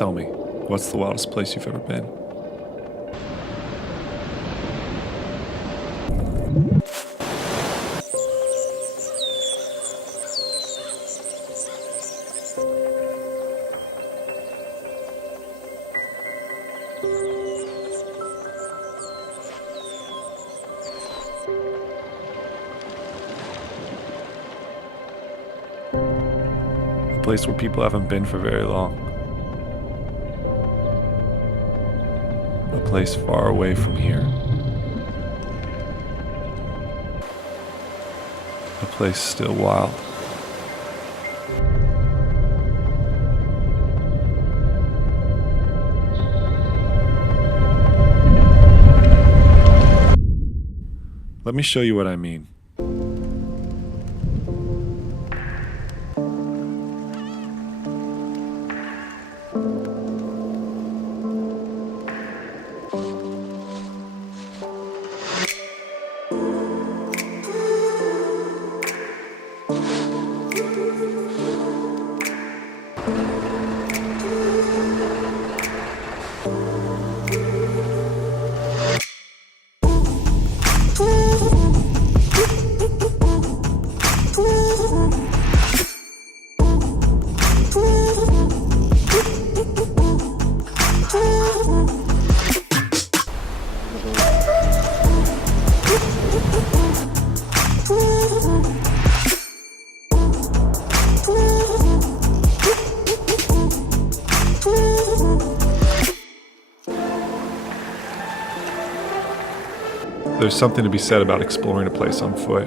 Tell me, what's the wildest place you've ever been? A place where people haven't been for very long. A place far away from here. A place still wild. Let me show you what I mean. There's something to be said about exploring a place on foot.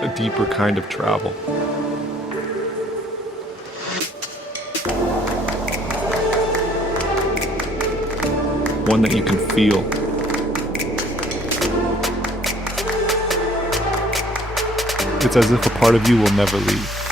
A deeper kind of travel. One that you can feel. It's as if a part of you will never leave.